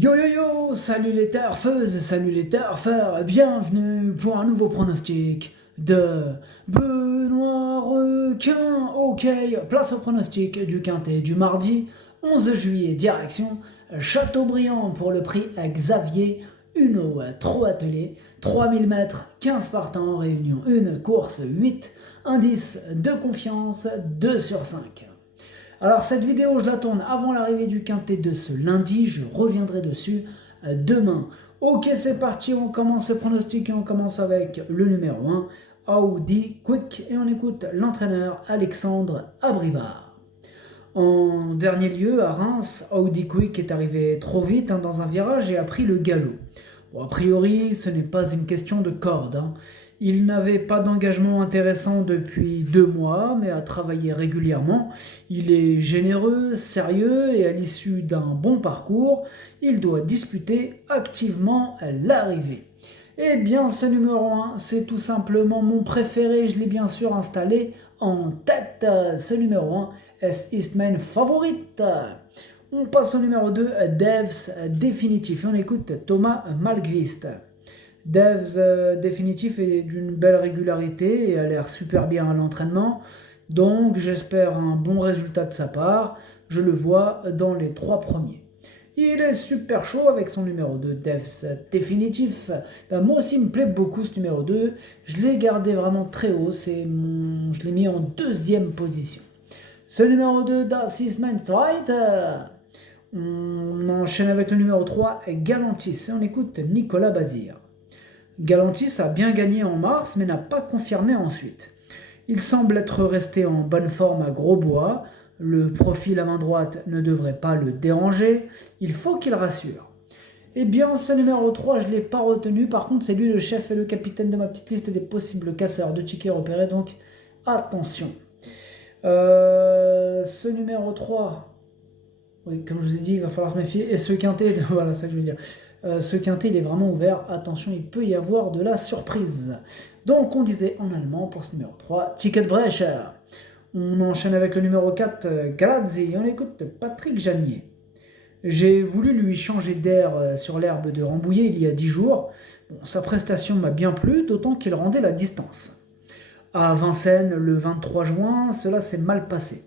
Yo yo yo, salut les turfeuses, salut les turfeurs, bienvenue pour un nouveau pronostic de Benoît Requin. Ok, place au pronostic du Quintet du mardi 11 juillet, direction Châteaubriand pour le prix Xavier Huneau, trop attelé, 3000 mètres, 15 partants, réunion 1, course 8, indice de confiance 2 sur 5. Alors cette vidéo, je la tourne avant l'arrivée du Quintet de ce lundi, je reviendrai dessus demain. Ok, c'est parti, on commence le pronostic et on commence avec le numéro 1, Audi Quick, et on écoute l'entraîneur Alexandre Abrivard. En dernier lieu, à Reims, Audi Quick est arrivé trop vite dans un virage et a pris le galop. Bon, a priori, ce n'est pas une question de corde. Il n'avait pas d'engagement intéressant depuis 2 mois, mais a travaillé régulièrement. Il est généreux, sérieux et à l'issue d'un bon parcours, il doit disputer activement l'arrivée. Eh bien, ce numéro 1, c'est tout simplement mon préféré, je l'ai bien sûr installé en tête. Ce numéro 1, es ist mein favorite. On passe au numéro 2, Devs définitif. On écoute Thomas Malmqvist. Devs définitif est d'une belle régularité et a l'air super bien à l'entraînement. Donc j'espère un bon résultat de sa part. Je le vois dans les 3 premiers. Il est super chaud avec son numéro 2, Devs définitif. Moi aussi, il me plaît beaucoup ce numéro 2. Je l'ai gardé vraiment très haut. Je l'ai mis en 2e position. Ce numéro 2, Das ist mein Zweiter. On enchaîne avec le numéro 3, Galantis. Et on écoute Nicolas Bazir. Galantis a bien gagné en mars, mais n'a pas confirmé ensuite. Il semble être resté en bonne forme à Grosbois. Le profil à main droite ne devrait pas le déranger. Il faut qu'il rassure. Eh bien, ce numéro 3, je ne l'ai pas retenu. Par contre, c'est lui le chef et le capitaine de ma petite liste des possibles casseurs de tickets repérés. Donc, attention. Ce numéro 3, oui, comme je vous ai dit, il va falloir se méfier. Et ce quintet, voilà, c'est ça que je veux dire. Ce quintet, il est vraiment ouvert. Attention, il peut y avoir de la surprise. Donc, on disait en allemand pour ce numéro 3, Ticketbrecher. On enchaîne avec le numéro 4, Grazzi. On écoute Patrick Janier. J'ai voulu lui changer d'air sur l'herbe de Rambouillet il y a 10 jours. Bon, sa prestation m'a bien plu, d'autant qu'il rendait la distance. À Vincennes, le 23 juin, cela s'est mal passé.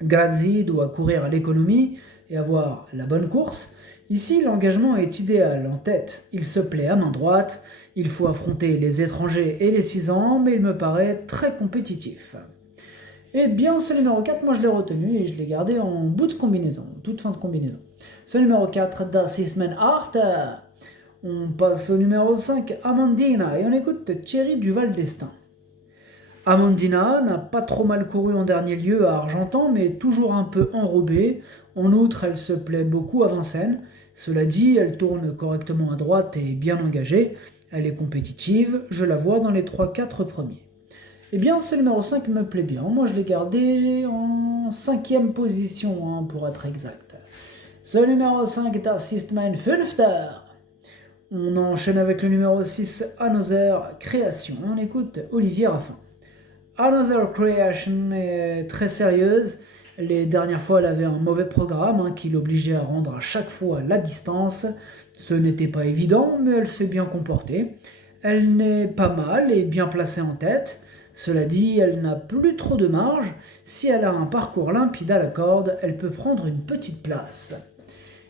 Grazzi doit courir à l'économie et avoir la bonne course. Ici, l'engagement est idéal. En tête, il se plaît à main droite. Il faut affronter les étrangers et les 6 ans, mais il me paraît très compétitif. Eh bien, ce numéro 4, moi je l'ai retenu et je l'ai gardé en bout de combinaison, toute fin de combinaison. Ce numéro 4, Das ist mein Art. On passe au numéro 5, Amandina, et on écoute Thierry Duval d'Estaing. Amandina n'a pas trop mal couru en dernier lieu à Argentan, mais toujours un peu enrobée. En outre, elle se plaît beaucoup à Vincennes. Cela dit, elle tourne correctement à droite et bien engagée. Elle est compétitive, je la vois dans les 3-4 premiers. Eh bien, ce numéro 5 me plaît bien. Moi, je l'ai gardé en 5e position, pour être exact. Ce numéro 5, Das ist mein Fünfter. On enchaîne avec le numéro 6, Another Creation. On écoute Olivier Raffin. Another Creation est très sérieuse. Les dernières fois, elle avait un mauvais programme qui l'obligeait à rendre à chaque fois la distance. Ce n'était pas évident, mais elle s'est bien comportée. Elle n'est pas mal et bien placée en tête. Cela dit, elle n'a plus trop de marge. Si elle a un parcours limpide à la corde, elle peut prendre une petite place.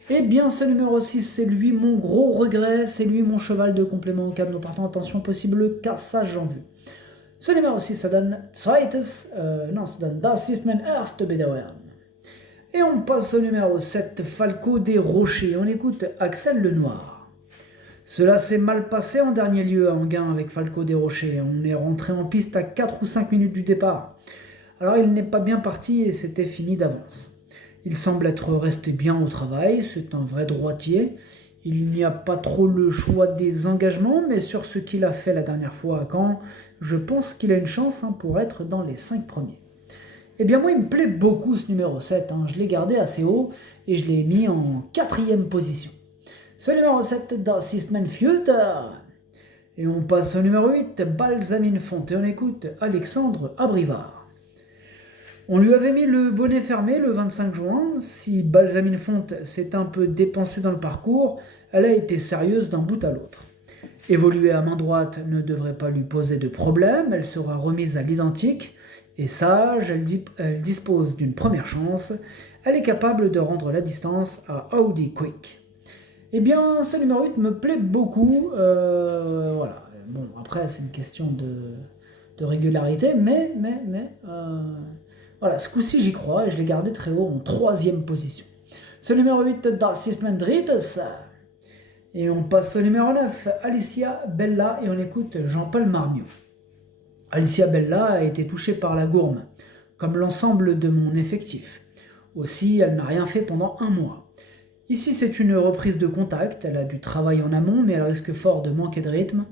Eh bien, ce numéro 6, c'est lui mon gros regret. C'est lui mon cheval de complément en cas de nos partants. Attention, possible cassage en vue. Ce numéro 6, ça donne ça donne Das ist mein erste Bedauern. Et on passe au numéro 7, Falco des Rochers. On écoute Axel Lenoir. Cela s'est mal passé en dernier lieu à Enghien avec Falco des Rochers. On est rentré en piste à 4 ou 5 minutes du départ. Alors il n'est pas bien parti et c'était fini d'avance. Il semble être resté bien au travail, c'est un vrai droitier. Il n'y a pas trop le choix des engagements, mais sur ce qu'il a fait la dernière fois à Caen, je pense qu'il a une chance pour être dans les 5 premiers. Eh bien moi il me plaît beaucoup ce numéro 7, je l'ai gardé assez haut et je l'ai mis en 4e position. Ce numéro 7, Das ist mein Futur. Et on passe au numéro 8, Balsamine Fonte. Et on écoute Alexandre Abrivard. On lui avait mis le bonnet fermé le 25 juin. Si Balsamine Fonte s'est un peu dépensée dans le parcours, elle a été sérieuse d'un bout à l'autre. Évoluer à main droite ne devrait pas lui poser de problème, elle sera remise à l'identique, et sage, elle dispose d'une première chance, elle est capable de rendre la distance à Audi Quick. Eh bien, ce numéro 8 me plaît beaucoup, voilà. Bon, après, c'est une question de régularité, mais voilà, ce coup-ci, j'y crois, et je l'ai gardé très haut en 3e position. Ce numéro 8, Darcis Mandrites. Et on passe au numéro 9, Alicia Bella, et on écoute Jean-Paul Marmiot. Alicia Bella a été touchée par la gourme, comme l'ensemble de mon effectif. Aussi, elle n'a rien fait pendant 1 mois. Ici, c'est une reprise de contact, elle a du travail en amont, mais elle risque fort de manquer de rythme.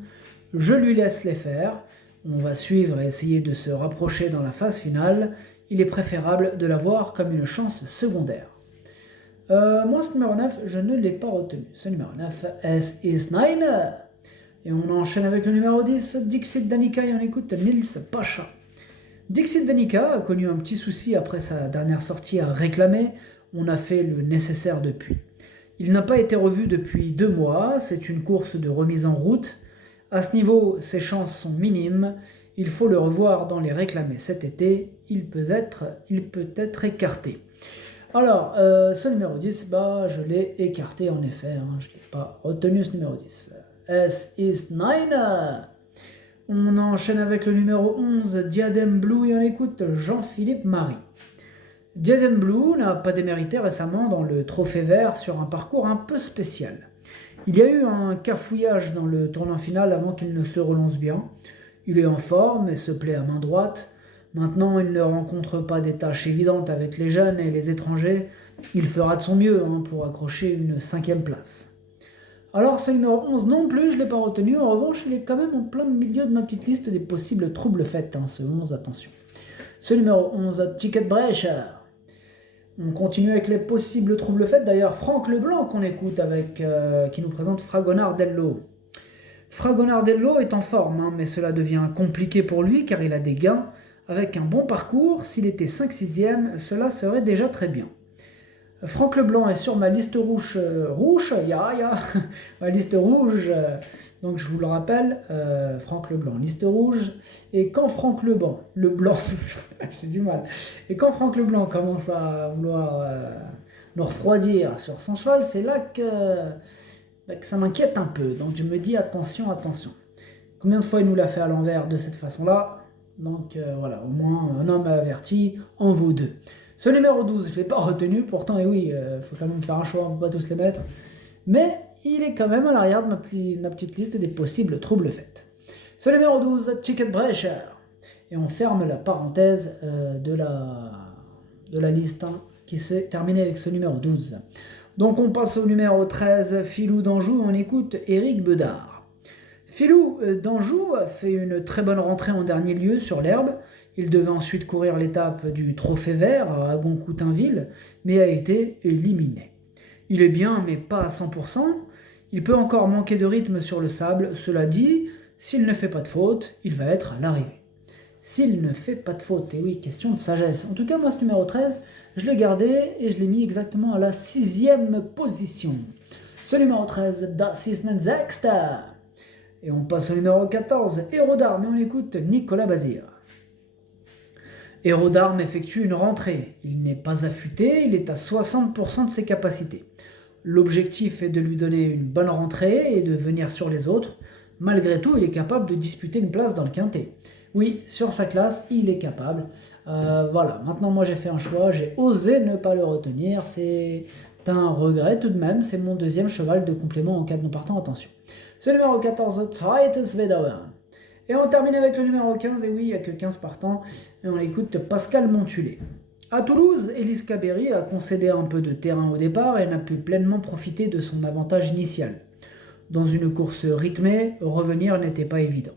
Je lui laisse les faire. On va suivre et essayer de se rapprocher dans la phase finale. Il est préférable de la voir comme une chance secondaire. Moi, ce numéro 9, je ne l'ai pas retenu. Ce numéro 9, S is 9. Et on enchaîne avec le numéro 10, Dixit Danica, et on écoute Nils Pacha. Dixit Danica a connu un petit souci après sa dernière sortie à réclamer. On a fait le nécessaire depuis. Il n'a pas été revu depuis 2 mois. C'est une course de remise en route. À ce niveau, ses chances sont minimes. Il faut le revoir dans les réclamés cet été. Il peut être écarté. Alors, ce numéro 10, je l'ai écarté en effet, je ne l'ai pas retenu ce numéro 10. S is 9. On enchaîne avec le numéro 11, Diadem Blue, et on écoute Jean-Philippe Marie. Diadem Blue n'a pas démérité récemment dans le Trophée Vert sur un parcours un peu spécial. Il y a eu un cafouillage dans le tournant final avant qu'il ne se relance bien. Il est en forme et se plaît à main droite. Maintenant, il ne rencontre pas des tâches évidentes avec les jeunes et les étrangers. Il fera de son mieux pour accrocher une 5e place. Alors, ce numéro 11 non plus, je ne l'ai pas retenu. En revanche, il est quand même en plein milieu de ma petite liste des possibles troubles faits, ce 11, attention. Ce numéro 11, Ticket Brecher. On continue avec les possibles troubles faits. D'ailleurs, Franck Leblanc qu'on écoute qui nous présente Fragonardello. Fragonardello est en forme, mais cela devient compliqué pour lui car il a des gains. Avec un bon parcours, s'il était 5-6e, cela serait déjà très bien. Franck Leblanc est sur ma liste rouge, ma liste rouge, donc je vous le rappelle, Franck Leblanc, liste rouge, et quand Franck Leblanc, j'ai du mal, et quand Franck Leblanc commence à vouloir nous refroidir sur son cheval, c'est là que ça m'inquiète un peu, donc je me dis attention. Combien de fois il nous l'a fait à l'envers de cette façon-là? Donc voilà, au moins un homme averti en vaut 2. Ce numéro 12, je ne l'ai pas retenu, pourtant, et oui, faut quand même faire un choix, on ne peut pas tous les mettre. Mais il est quand même à l'arrière de ma petite liste des possibles troubles faits. Ce numéro 12, Ticket Brecher. Et on ferme la parenthèse de la liste qui s'est terminée avec ce numéro 12. Donc on passe au numéro 13, Filou d'Anjou, on écoute Éric Bedard. Filou d'Anjou a fait une très bonne rentrée en dernier lieu sur l'herbe. Il devait ensuite courir l'étape du Trophée Vert à Agon-Coutainville, mais a été éliminé. Il est bien, mais pas à 100%. Il peut encore manquer de rythme sur le sable. Cela dit, s'il ne fait pas de faute, il va être à l'arrivée. S'il ne fait pas de faute, et oui, question de sagesse. En tout cas, moi, ce numéro 13, je l'ai gardé et je l'ai mis exactement à la 6e position. Ce numéro 13, Das ist mein Sechster. Et on passe au numéro 14, Héros d'Armes, et on écoute Nicolas Bazir. Héros d'Armes effectue une rentrée. Il n'est pas affûté, il est à 60% de ses capacités. L'objectif est de lui donner une bonne rentrée et de venir sur les autres. Malgré tout, il est capable de disputer une place dans le quintet. Oui, sur sa classe, il est capable. Voilà, maintenant moi j'ai fait un choix, j'ai osé ne pas le retenir. C'est un regret tout de même, c'est mon 2e cheval de complément en cas de non partant, attention. Ce numéro 14, Zweites Wedauer. Et on termine avec le numéro 15, et oui, il n'y a que 15 partants, et on écoute Pascal Montulé. À Toulouse, Élise Cabéry a concédé un peu de terrain au départ et n'a pu pleinement profiter de son avantage initial. Dans une course rythmée, revenir n'était pas évident.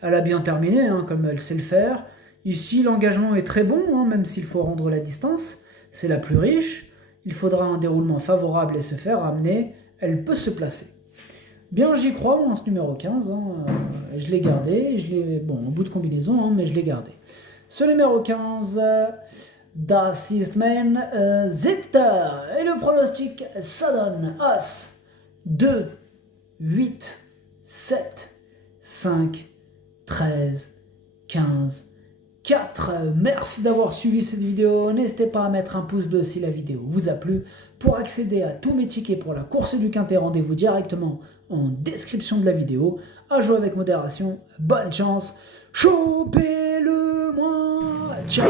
Elle a bien terminé, comme elle sait le faire. Ici, l'engagement est très bon, même s'il faut rendre la distance. C'est la plus riche. Il faudra un déroulement favorable et se faire ramener. Elle peut se placer. Bien, j'y crois, moi, en ce numéro 15. Je l'ai gardé. Au bout de combinaison, mais je l'ai gardé. Ce numéro 15, Das ist mein Siebter. Et le pronostic, ça donne As, 2, 8, 7, 5, 13, 15, 4. Merci d'avoir suivi cette vidéo. N'hésitez pas à mettre un pouce bleu si la vidéo vous a plu. Pour accéder à tous mes tickets pour la course du Quintet, rendez-vous directement en description de la vidéo. À jouer avec modération. Bonne chance. Chopez-le moi. Ciao.